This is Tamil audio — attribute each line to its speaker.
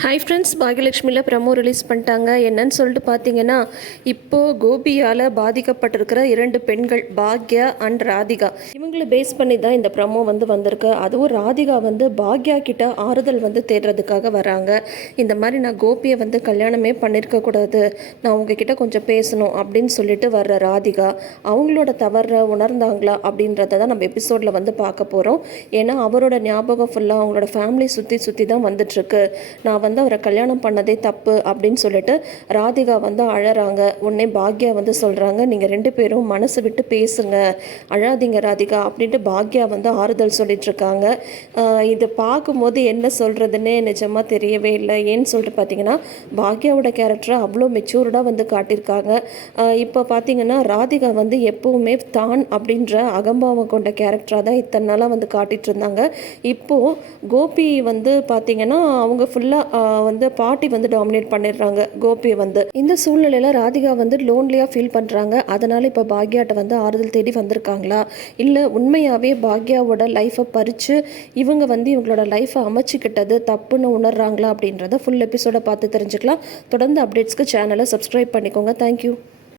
Speaker 1: ஹாய் ஃப்ரெண்ட்ஸ் பாகியலட்சுமியில் ப்ரமோ ரிலீஸ் பண்ணிட்டாங்க. என்னன்னு சொல்லிட்டு பார்த்தீங்கன்னா இப்போது கோபியால் பாதிக்கப்பட்டிருக்கிற இரண்டு பெண்கள் பாக்யா அண்ட் ராதிகா. இவங்களை பேஸ் பண்ணி தான் இந்த ப்ரமோ வந்து வந்திருக்கு. அதுவும் ராதிகா வந்து பாக்யா கிட்ட ஆறுதல் வந்து தேடுறதுக்காக வராங்க. இந்த மாதிரி நான் கோபியை வந்து கல்யாணமே பண்ணியிருக்கக்கூடாது நான் உங்ககிட்ட கொஞ்சம் பேசணும் அப்படின்னு சொல்லிட்டு வர்ற ராதிகா அவங்களோட தவற உணர்ந்தாங்களா அப்படின்றத தான் நம்ம எபிசோடில் வந்து பார்க்க போகிறோம் ஏன்னா அவரோட ஞாபகம் ஃபுல்லாக அவங்களோட ஃபேமிலி சுற்றி சுற்றி தான் வந்துட்டுருக்கு நான் வந்து அவரை கல்யாணம் பண்ணதே தப்பு அப்படின்னு சொல்லிட்டு ராதிகா வந்து அழறாங்க. உடனே பாக்யா வந்து சொல்கிறாங்க நீங்கள் ரெண்டு பேரும் மனசு விட்டு பேசுங்க அழாதீங்க ராதிகா அப்படின்ட்டு பாக்யா வந்து ஆறுதல் சொல்லிட்டுருக்காங்க இதை இது பார்க்கும்போது என்ன சொல்கிறதுன்னே நிஜமாக தெரியவே இல்லை. ஏன்னு சொல்லிட்டு பார்த்தீங்கன்னா பாக்யாவோட கேரக்டரை அவ்வளோ மெச்சூர்டாக வந்து காட்டியிருக்காங்க. இப்போ பார்த்தீங்கன்னா ராதிகா வந்து எப்போவுமே தான் அப்படின்ற அகம்பாவம் கொண்ட கேரக்டராக தான் இத்தனை நாளாக வந்து காட்டிட்டு இருந்தாங்க. இப்போது கோபி வந்து பார்த்தீங்கன்னா அவங்க ஃபுல்லாக வந்து பாட்டி வந்து டாமினேட் பண்ணிடுறாங்க கோபியை வந்து. இந்த சூழ்நிலையில் ராதிகா வந்து லோன்லியாக ஃபீல் பண்ணுறாங்க அதனால் இப்போ பாக்யாட்ட வந்து ஆறுதல் தேடி வந்திருக்காங்களா? இல்லை உண்மையாகவே பாக்யாவோட லைஃப்பை பறித்து இவங்க வந்து இவங்களோட லைஃப்பை அமைச்சிக்கிட்டது தப்புன்னு உணர்றாங்களா அப்படின்றத ஃபுல் எபிசோடை பார்த்து தெரிஞ்சுக்கலாம். தொடர்ந்து அப்டேட்ஸ்க்கு சேனலை சப்ஸ்கிரைப் பண்ணிக்கோங்க. தேங்க்யூ